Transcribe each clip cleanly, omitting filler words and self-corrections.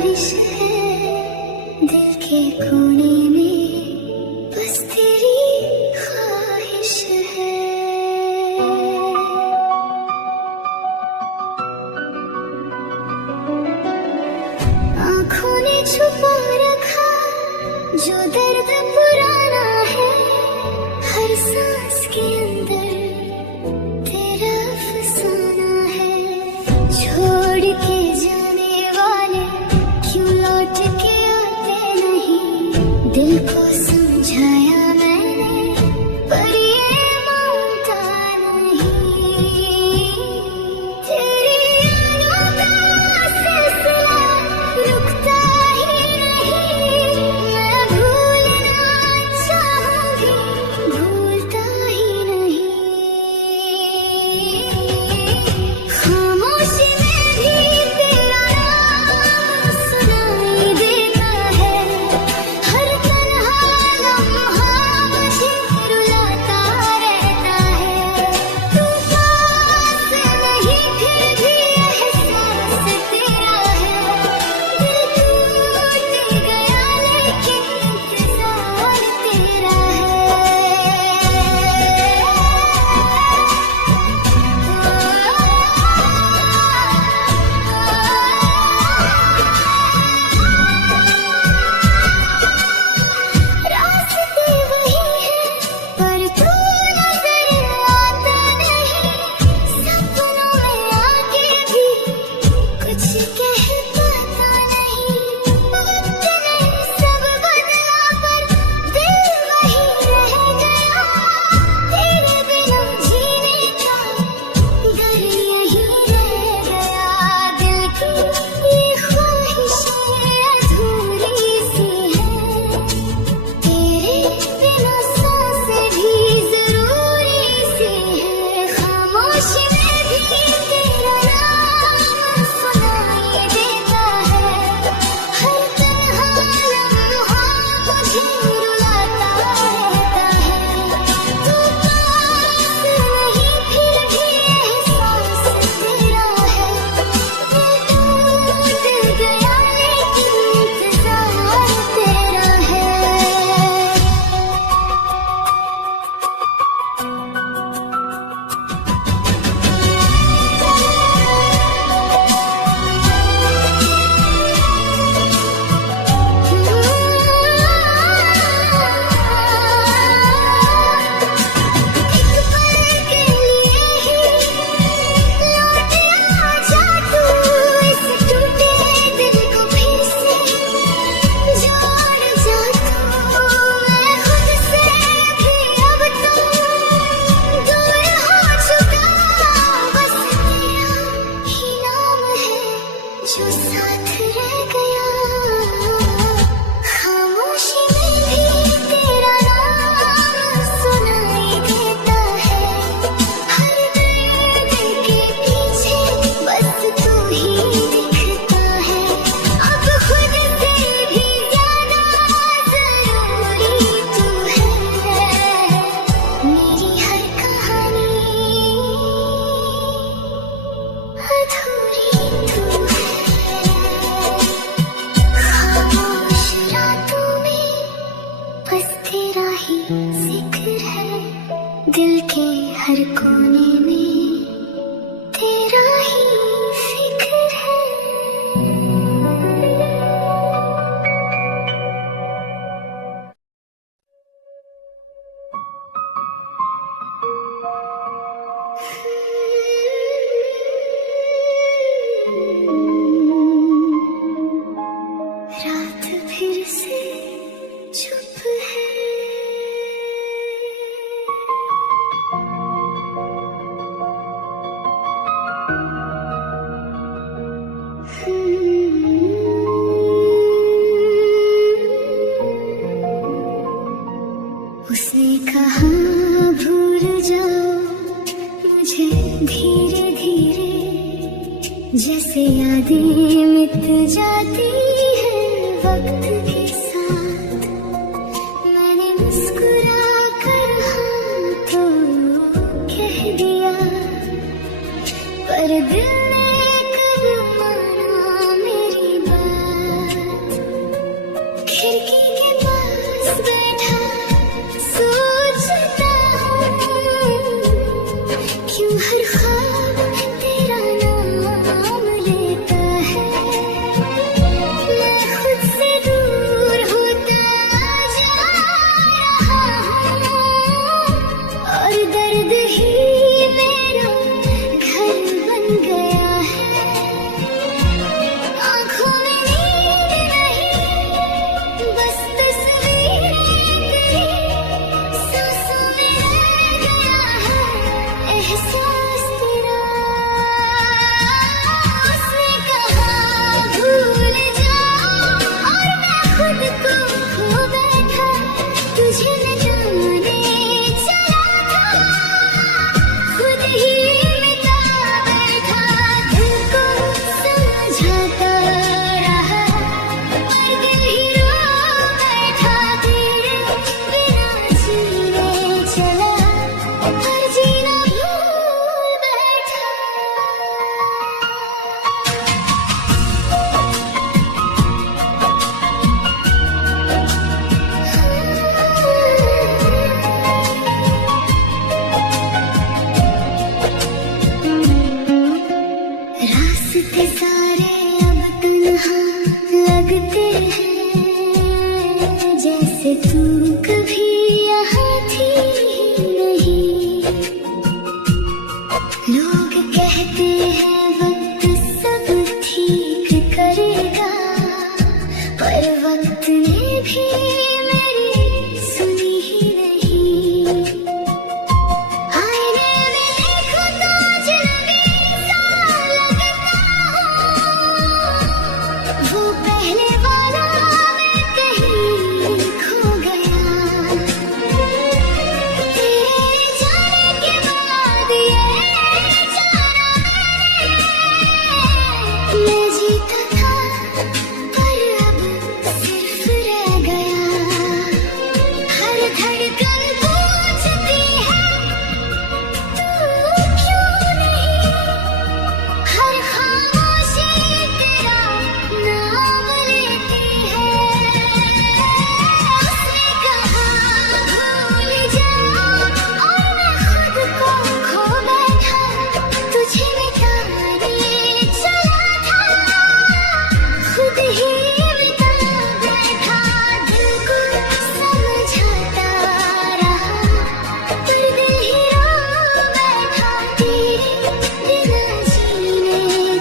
बारिश है दिल के कोने में, बस तेरी ख्वाहिश है। आँखों ने छुपा रखा जो दर्द पुराना है, हर सांस के अंदर तेरा अफसाना है। छोड़ के जाने वाले क्यों लौट के आते नहीं, दिल को समझाया मैंने पर ये मानता नहीं। तेरी यादों का सिलसिला रुकता ही नहीं, मैं भूलना चाहूंगी भूलता ही नहीं। खामोशी में भी तेरा नाम सुनाई देता है, हर तन्हा लम्हा मुझे रुलाता रहता है। तू पास नहीं फिर भी एहसास तेरा है, दिल टूट गया लेकिन इंतजार तेरा है। रास्ते वही है पर तू नजर आता नहीं, सपनों में आके भी कुछ कह पाता नहीं। वक्त ने सब बदला पर दिल वही रह गया, तेरे बिना जीने का डर यही रह गया। दिल की ये ख्वाहिशें अधूरी सी है, तेरे बिना सांसें भी जरूरी सी है। खामोशी में भी तेरा नाम सुनाई देता है, हर तन्हा लम्हा मुझे रुलाता रहता है। तू पास नहीं फिर भी एहसास तेरा है, दिल टूट गया लेकिन इंतजार तेरा है। एक पल के लिए ही लौट आजा तू, इस टूटे दिल को फिर से जोड़ जा तू। मैं खुद से भी अब तो दूर हो चुका, बस तेरा ही नाम है जो साथ रह गया। खामोशी में भी तेरा नाम सुनाई देता है, हर दर्द के पीछे बस तू ही दिखता है। अब खुद से भी ज्यादा जरूरी तू है, मेरी हर कहानी अधूरी तू है। खामोश रातों में बस तेरा ही जिक्र है, दिल के हर कोने में तेरा ही फिक्र है। रात फिर से चुप है। उसने कहा भूल जाओ मुझे धीरे धीरे, जैसे यादें मिट जाती है वक्त के साथ। मैंने मुस्कुरा कर हाँ तो कह दिया, पर दिल ने कब माना मेरी बात। सारे अब तन्हा लगते हैं, जैसे तू कभी यहाँ थी नहीं। लोग कहते हैं वक्त सब ठीक करेगा, पर वक्त ने भी मेरी सुनी ही नहीं। आईने में देखो तो अजनबी सा लगता हूँ, वो पहले वाला मैं कहीं खो गया। तेरे जाने के बाद ये जाना मैं जीता था, पर अब सिर्फ रह गया। हर धड़कन पूछती है तू क्यों नहीं, हर खामोशी तेरा नाम लेती है। उसने कहा भूल जाओ, और मैं खुद को खो बैठा, तुझे मिटाने चला था, खुद ही मिटा बैठा। दिल को समझाता रहा, पर दिल ही रो बैठा। तेरे बिना जीने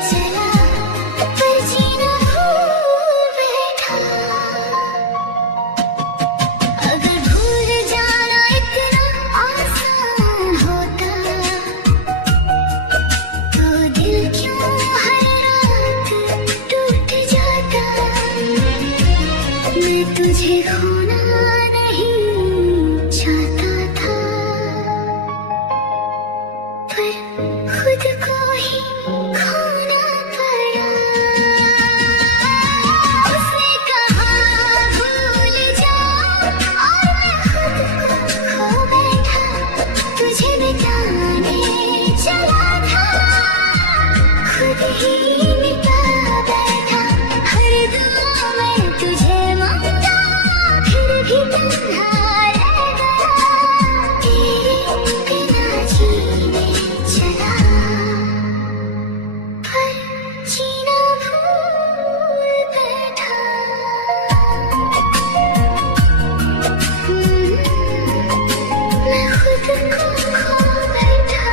चला, पर जीना भूल बैठा। अगर भूल जाना इतना आसान होता, तो दिल क्यों हर रात टूट जाता। मैं तुझे खोना नहीं चाहता था, पर खुद को ही खोना पड़ा। उसने कहा भूल जाओ, और मैं खुद को खो बैठा, तुझे मिटाने चला था, खुद ही मिटा बैठा। हर दुआ में तुझे मांगता, फिर भी तन्हा रह गया। तेरे बिना जीने चला, पर जीना भूल बैठा। मैं खुद को खो बैठा।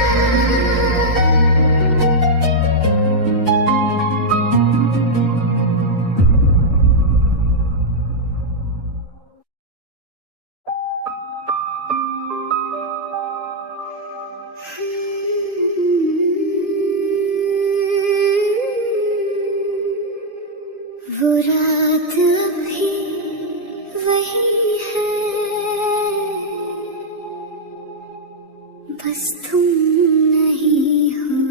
वो रात अभी वही है, बस तुम नहीं हो।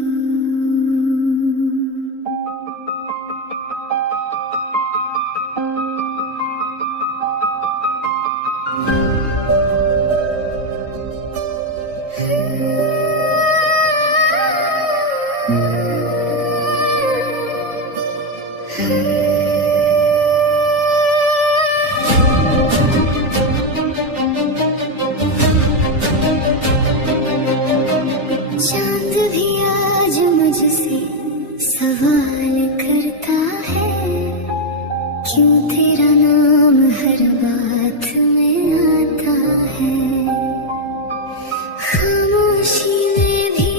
चांद भी आज मुझसे सवाल करता है, क्यों तेरा नाम हर बात में आता है। खामोशी में भी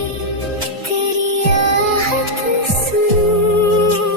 तेरी आहट सुनूं,